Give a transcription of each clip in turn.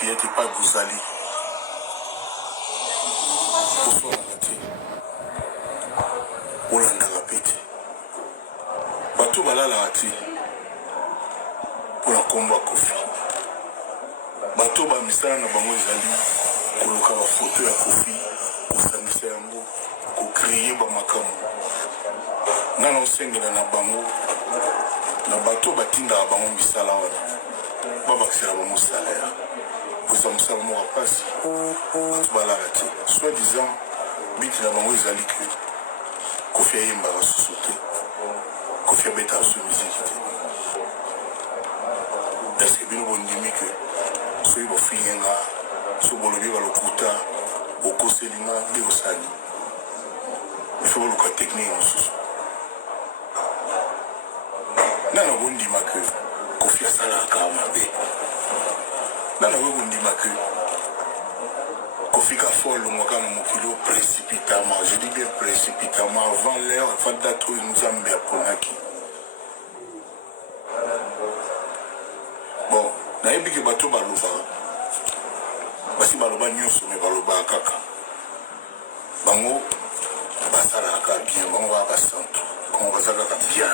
Kofiete pas Bouzali. Bonsoir Nagati. Olanda Rapete. Bato balala ati. Pour la combat Kofi. Bato ba misala na bango ezali. Koloka ba photo ya Kofi. Kosangisa yango. Kokriye ba makamu. Ngana osengela na bango. Na bato batinda bango misala wana. Babakisela bango salaire. Vous avez ça mon passe. Soi-disant, bit na bango ezali que Kofi Ayemba va sauter. Kofi Abeta a sous musique. Est-ce que bien bon dimi que soit il va finir là, soit bon le va le kuta, au koselina de osani. Il faut le cas technique en sous. Nana bon dima que Kofi Asala Kamabe. Nana bon dima que Kofi Kafol, le Mwaka Mokilo, précipitamment, je dis bien précipitamment, avant l'heure, avant d'être une Zambie à Ponaki. Bon, na yebi ke bato baloba, basi baloba nyonso me baloba kaka. Bango, basala kaka bien, bango ba basanto, bango basala kaka bien.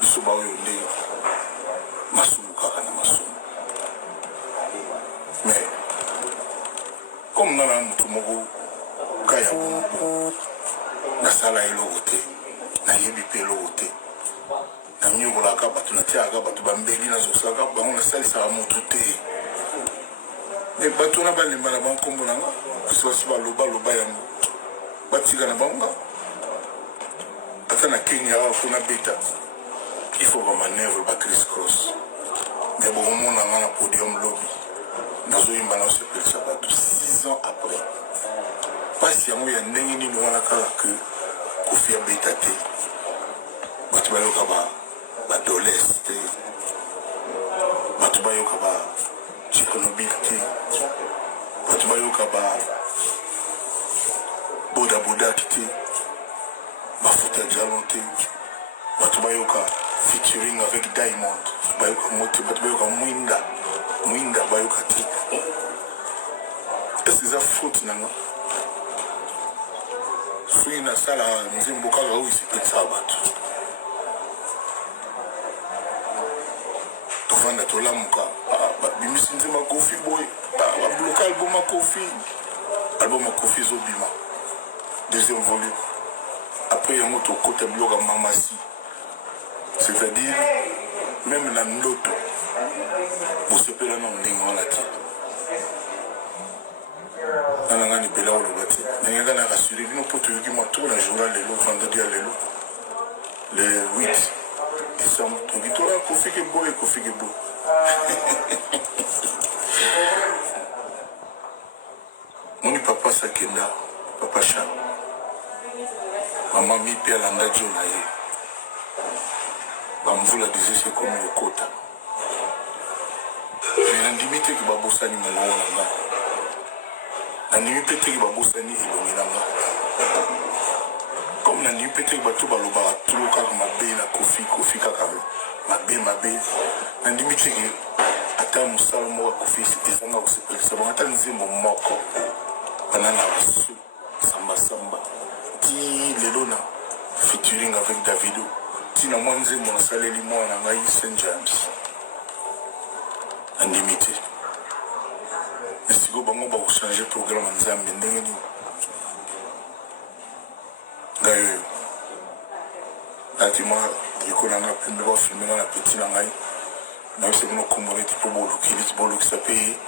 Biso ba oyo nde masumu kaka na masumu. Mais comme nous avons tout le monde, na sala elote, na yebipe elote, na nyobola ka batu na tia ka batu bambeli na zosaka bango na sali sa motuté. Et batu na balimba na bango kombo nanga, kusi ba loba yango. Batika na bango. Ata na Kenya wa kuna beta. Il faut qu'on manœuvre ba criss cross. Mais bon on a un podium lobby. Nazo yimba na se pelisa bato 6 ans après. Pasi yango ya ndenge nini wana kala que Kofi Abeta te. Bato bayoka ba doleste te. Bato bayoka ba Tchernobyl te. Bato bayoka ba boda te. Ba Fouta Diallo te. Bato bayoka featuring avec Diamond. Bayoka mote, bato bayoka Mwinda bayoka te. Est-ce que c'est faute nanga? Soki na sala nzembo kaka oyo isepelisa bato. Tofanda tolamuka bimisi nzembo ya Kofi boy. Babloka album ya Kofi. Album ya Kofi ezobima. Deuxième volume. Après yango tokota biloko ya mamasi. C'est-à-dire même na ndoto bosepela na ndenge wana te. Nanga ni bela oloba te. Ndenge na rassurer bino po toyoki moto na journal lelo vendredi à lelo. Le 8 décembre toyoki tola Kofi ke boy. Moni papa Sakenda, papa Chan. Maman mi pe alanda jo na ye. Bamvula disait c'est comme le quota. Mais nandimite ki babosani mongo nanga. Nandimi pete ki babosani elongi nanga. Comme nandimi pete ki bato baloba tulo kaka mabe na Kofi kaka mabe. Nandimi te ki ata musala moko Kofi ezanga kosepelisa bango ata nzembo moko. Banana basu samba. Ti lelo na featuring avec Davido. Tina mwanze mwana saleli mwana ngai St. James. Andimité. Mais si vous avez changé le programme en Zambie, vous avez dit moi, je connais un peu de filmer dans la petite langue. Même si nous comprenons un peu de qui ça paye.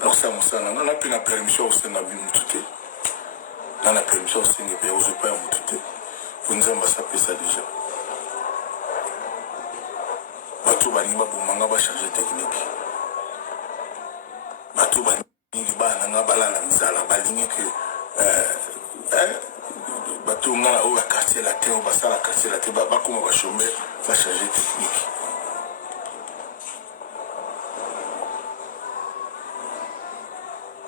Alors ça, on a pris la permission au sein de la vie de dans la permission au sein de la vie de vous nous avez sapé ça déjà. Bato baninga bomanga ba changer technique. Bato baninga bananga balala nzala balingi que bato ngala o quartier la terre ba sala quartier la terre ba koma ba chômeur ba changer technique.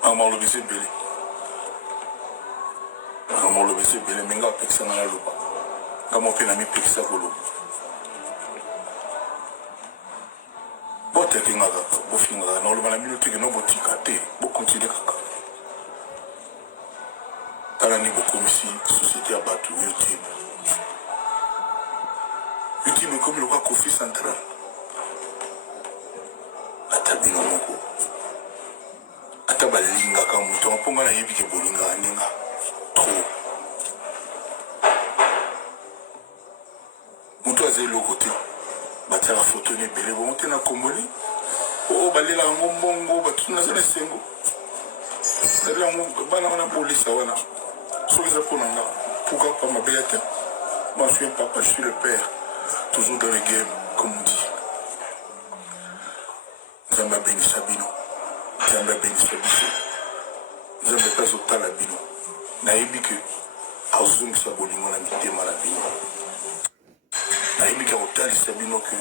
Maman le baiser belé menga peksa na luba. Ngamo pe na mi pekisa bolo. Bote kinga kaka, bofinga na oloba na minute ke no botika te, bo continue kaka. Tala ni bokomisi société ya bato YouTube. YouTube est comme le roi Kofi Central. Ata bino moko. Ata balinga ka muto mponga na yebi ke bolinga ninga. Trop. Muto azeli lokote. Batiaka photo ne bele bon te na Congolais. Oh balela ngo mbongo batu na zone sengo. Balela ngo bana wana polisa wana. Soki za pona nga. Pourquoi pas ma bête? Moi je suis un papa, je suis le père. Toujours dans le game, comme on dit. Zamba benisa bino. Zamba benisa biso. Zamba tazotala bino. Nayebi ke azongisa bolingo na mitema na bino. Nayebi ke akotalisa bino ke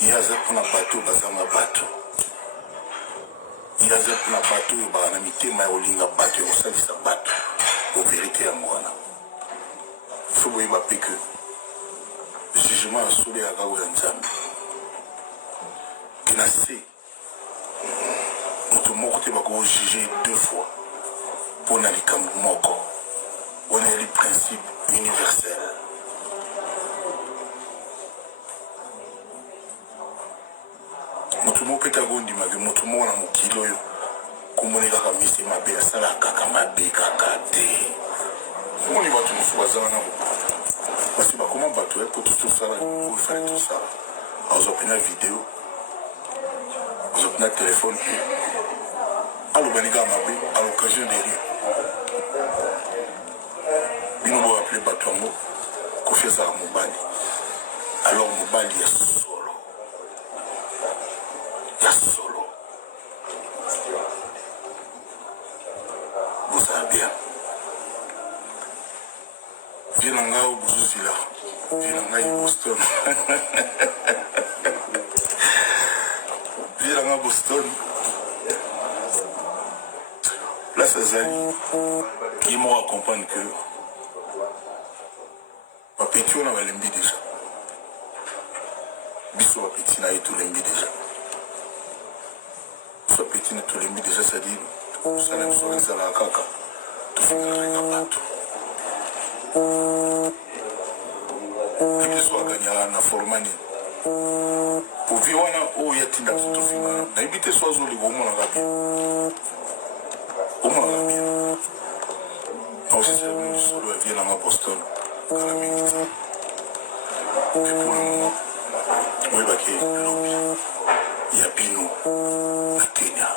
ye aza mpona bato bazanga bato. Ye aza mpona bato oyo baka na mitema ya kolinga bato ya kosalisa bato. Verité yango wana. Fo boyeba mpe ke jugement ya solo ya kako ya nzambe. Kina se moto moko te bakojuge 2 fois mpona likambo moko. Wana yali principe universel. Moto moko mpe tako ondimaki moto moko na mokili oyo komoni kaka misi mabe asala kaka mabe kaka te. Moni bato mosusu baza wana basi bakoma bato ya po tosala oyo fale tosala. Azwa pena video azwa pena telefone pe alobani kaka mabe à l'occasion de rien. Bino bo appelé bato yango Kofi azala mobali. Alors mobali ya solo. Ya solo. Vous allez bien. Viens en gars au Bouzouzi là. Viens en gars au Boston. Viens en gars au Boston. Là, ça zali. Qui m'ont accompagné que. Ma petit, on a l'embi déjà. Biso, ma petit, n'a tout l'embi déjà. Soit petit, n'a tout l'embi déjà, ça dit. Ça n'a pas ça la caca. Tout fait avec un bateau. Et puis soit gagné na formani. Pour vivre on a yatinda tout film. Na ibite soit zoli go mona gabi. O mona gabi. On se sert de solo et vient à Boston. Quand la minute. Et pour le moment, oui bah qui lobby. Il y a Bino, la Kenya.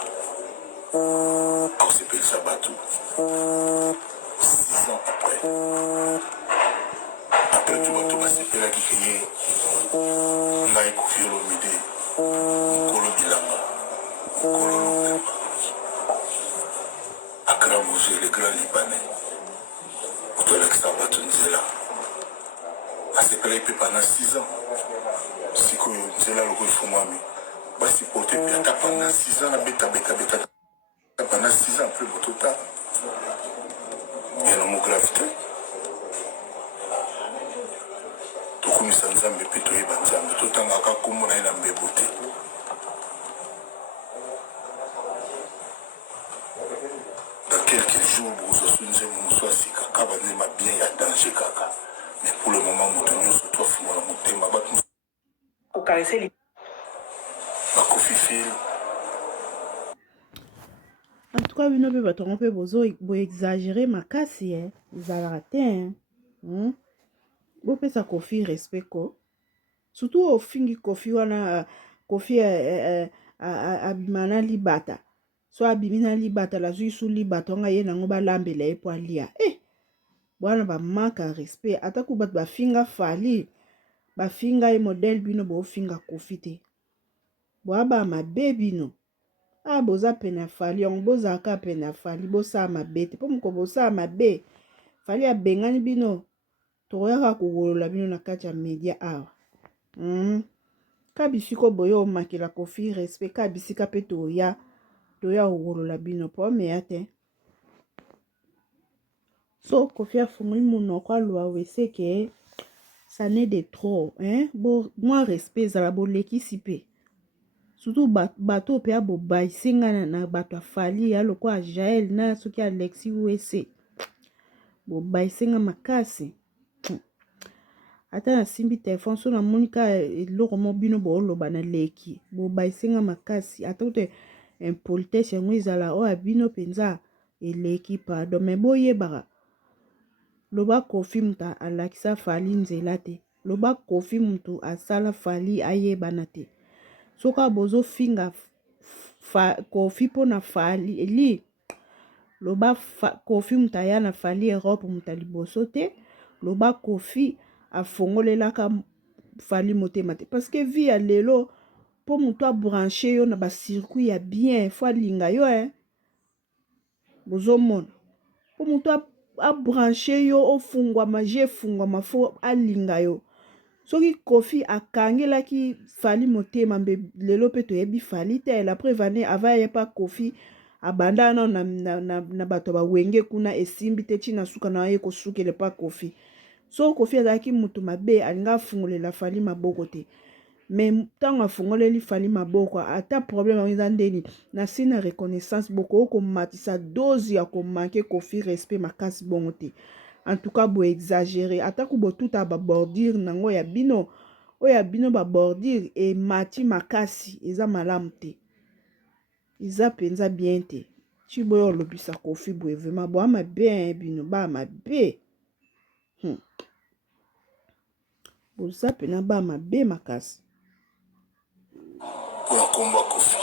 On s'appelle Sabatou. 6 ans après. Après tout va s'appeler la Kikeye. Ngai Kofi Olomide. Nkolo Bilanga. Nkolo Lopemba. Akra Mouzé, le grand Libanais. Autolek Sabatou Nzela. A s'appelé pendant 6 ans. Si que Nzela le il faut moi. Bah si porté bien pendant 6 ans, la bêta. Pendant 6 ans, après le total. Il y a une gravité. Tokumisa nzambe pe toyeba nzambe totangaka kombo na ye na mbebo te. Dans quelques jours bozosu nzembo mosu asika kaba nzema bien ya danger kaka. Mais pour le moment moto nyonso to afungola motema bato kokarese bakofi fil. En tout cas, bino pe bato ngo pe bozo exagérer makasi ezalaka te bopesa Kofi respect ko surtout ofingi Kofi wana Kofi abima na libata so abimi na libata lazwi su libata nga ye nango balambela ye po alia bwana bamaka respect ataku bato bafinga Fali bafinga ye modèle bino bofinga Kofi te boaba mabe bino boza pena Fali yango bozaka pena Fali bosa mabe te po moko bosa mabe Fali abengani bino toyaka kugolola bino na kati ya media awa kabisiko boyo makela Kofi respect kabisika pe toya kugolola bino po meya te So Kofi afungoli monoko aloba wese ke ça n'est de trop hein bo moi respect ezala bolekisi mpe surtout bato pe abobai senga na bato afali ya lokwa Jael na soki Alexis wese bobai senga makasi ata nasimbi telefone so namoni ka eloko mo bino booloba na leki bobai senga makasi ata kute impolitesse yango ezala oyo bino mpenza eleki pardon me boyebaka loba Kofi mutu alakisa fali nzela te loba Kofi mutu asala fali ayebana te soka bozo finga Kofi pona fali eli loba Kofi mutu aya na fali Europe mutu liboso te loba Kofi afongolelaka fali motema te parce que vie ya lelo po mutu abranche yo na basircuit ya bien fo alinga yo bozomona po mutu abranche yo ofungwama je efungwama fo alinga yo soki Kofi akangelaki fali motema mbe lelo pe toyebi fali te la preuve ane ava yepa Kofi abanda na bato bawenge kuna esimbi te tina suka na ye kosukele pa Kofi so Kofi azalaki mutu mabe alinga afungolela fali maboko te mais ntango afungoleli fali maboko ata problème yango eza ndeni na si na reconnaissance boko okomatisa dose ya komanke Kofi respect makasi bongo te en tout cas bo exagérer atako botuta babordure nango ya bino oya bino babordure e mati makasi eza malamu te eza penza bien te ti boyo lobisa Kofi boye vraiment bo ama bien bino ba mabe boza pena ba mabe makasi mpona komba Kofi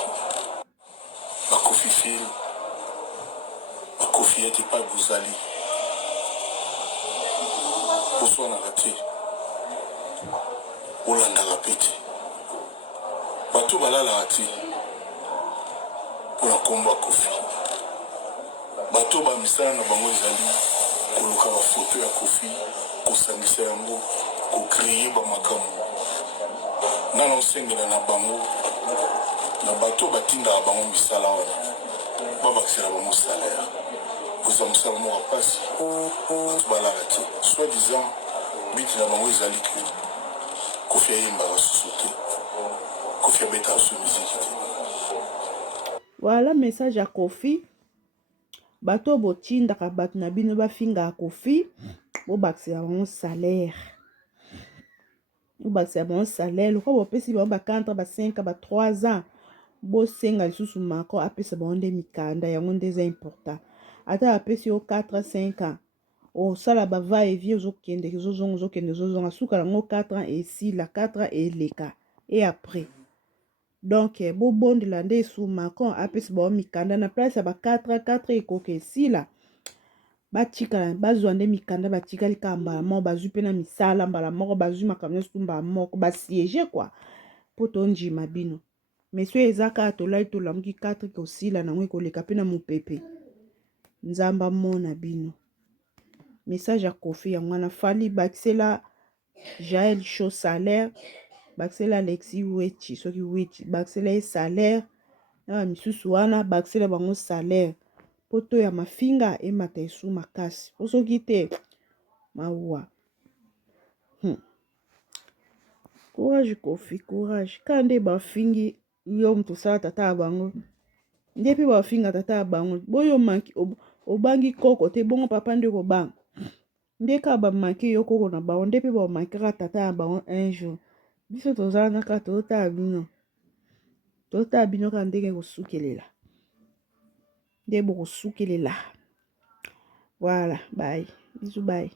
bakofi fil bakofi ete epai bozali boswanaka te olandaka pe te bato balalaka te mpona komba Kofi bato bamisala na bango ezali koluka bafoto ya Kofi kosangisa yango kokreye bamakambo nga na osengela na bango na bato batindaka bango misala wana babakisela bango salaire koza mosala moko pasi bato balala te soit disant biti na bango ezali ke Kofi ayembaka susu te Kofi abetaka so miziki te. Voilà message ya Kofi bato botindaka bato na bino bafingaka Kofi bobakisela bango salaire bobakisela bango salaire lokwa bopesi bango ba 4 ba 5 ba 3 ans bosenga lisusu mako apesa bango nde mikanda yango nde eza important ata apesi yo 4 5 ans osala bava evie ozokende ozozonga suka yango 4 ans esila 4 ans eleka et après donc bobondela nde esu mako apesi bango mikanda na place ya ba 4 ekoka esila batikala bazwa nde mikanda batikali kaka mbala moko bazwi mpe na misala mbala moko bazwi makambo nyonso mbala moko basiege kwa mpo tondima bino monsieur eza kaka tolai tolamuki 4 kosila nango ekoleka mpe na mopepe nzamba mona bino message ya Kofi yango wana fali bakisela Jael show salaire bakisela Alexis wechi soki wechi bakisela ye salaire na misusu wana bakisela bango salaire poto ya mafinga emata esu makasi osoki te mawa courage Kofi courage kande bafingi yo mutu sala tata ya bango nde mpe bafinga tata ya bango boyo manki obangi koko te bongo papa nde kobanga nde kaka bamanke yo koko na bango nde mpe bamankaka tata ya bango un jour biso tozala naka totala bino kaka ndenge kosukelela nde bokosukelela voilà bye bisous bye